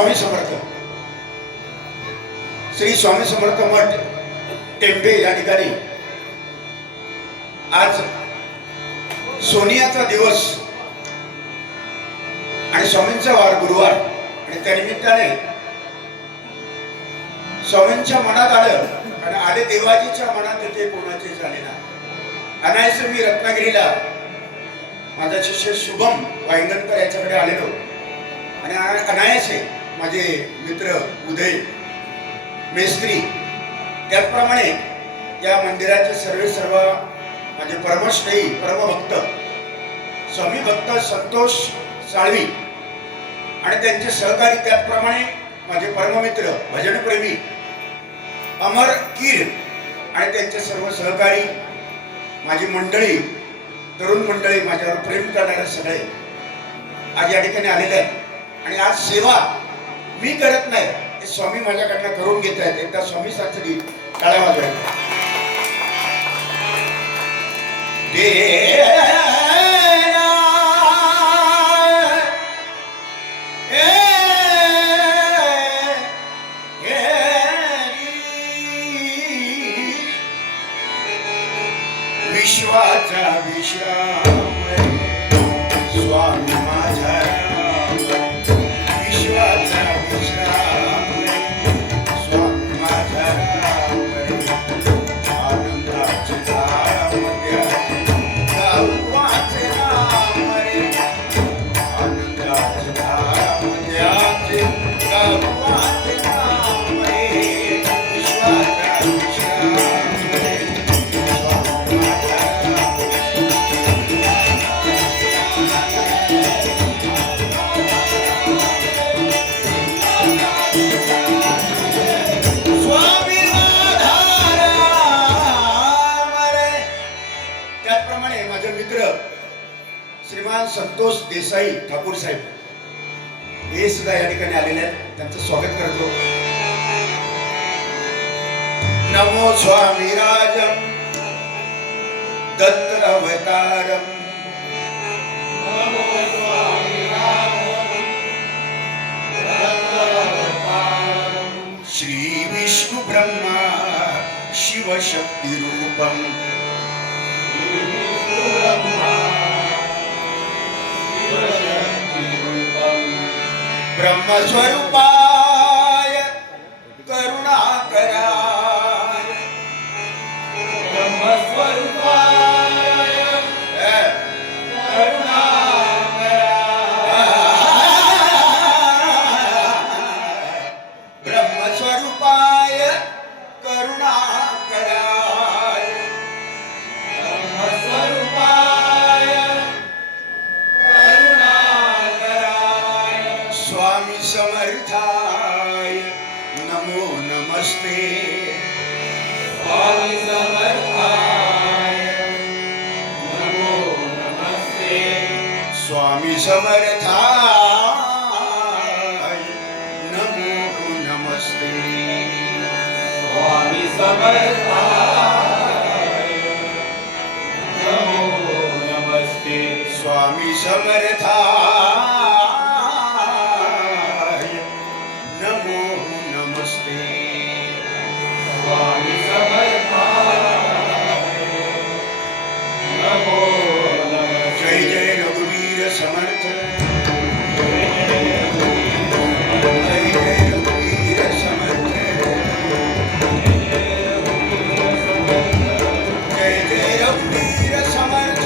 स्वामी समर्थ श्री स्वामी समर्थ मठ टेंबे या ठिकाणी आज सोनियाचा दिवस आणि स्वामींचा वार गुरुवार आणि त्या निमित्ताने स्वामींच्या मनात आलं आणि आले देवाजीच्या मनात येते कोणाचे झाले ना। अनायसे मी रत्नागिरीला माझा शिष्य शुभम वांगणकर याच्याकडे आलेलो आणि अनायसे माझे मित्र उदय मेस्त्री त्याचप्रमाणे या मंदिराचे सर्व माझे परमश्रेयी परमभक्त स्वामी भक्त संतोष साळवी आणि त्यांचे सहकारी त्याचप्रमाणे माझे परममित्र भजनप्रेमी अमर कीर आणि त्यांचे सर्व सहकारी माझी मंडळी तरुण मंडळी माझ्यावर प्रेम करणारे सगळे आज या ठिकाणी आलेले आहेत आणि आज सेवा मी करत नाही, हे स्वामी माझ्याकडनं करून घेत आहेत। एकदा स्वामी साथी टाळ्या वाजवायच्या। विश्वाचा विश्राम स्वामी माझा विश्वाचा विश्राम स्वामी माझा आनंदाचे धाम गावाचे नाम रे आनंदाचे धाम द्याचे गावाचे नाम रे विश्वाचा विश्राम श्रीमान संतोष देसाई ठाकूर साहेब हे सुद्धा या ठिकाणी आलेले आहेत, त्यांचं स्वागत करतो। नमो स्वामी राजम दत्त अवतारम नमो स्वामी राजम दत्त अवतारम श्री विष्णु ब्रह्मा शिव शक्ति रूपम ब्रह्मस्वरूपाय करुणाकराय ब्रह्मस्वरूपाय करुणाकराय ब्रह्मस्वरूपाय करुणाकराय स्वामी समर्थाय नमो नमस्ते स्वामी समर्थाय नमो नमस्ते स्वामी समर्थाय नमो नमस्ते स्वामी समर्थाय नमो नमस्ते स्वामी समर्थाय स्वामी समर्थाय नमो नमः। जय जय रघुवीर समर्थ जय जय रघुवीर समर्थ जय जय रघुवीर समर्थ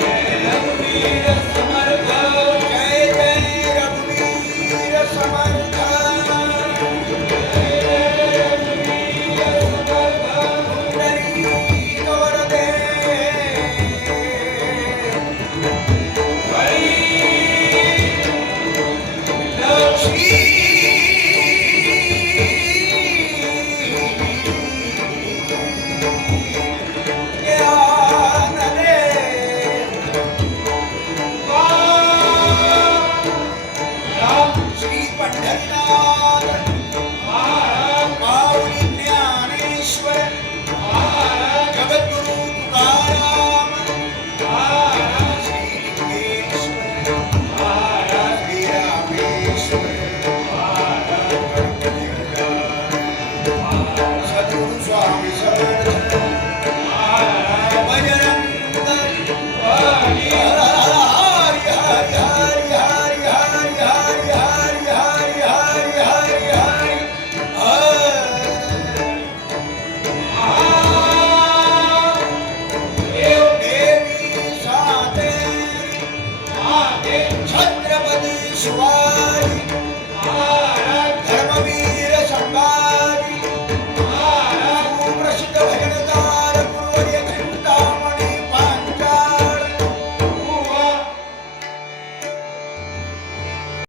जय रघुवीर समर्थ जय जय रघुवीर समर्थ श्री पंढरीनाथ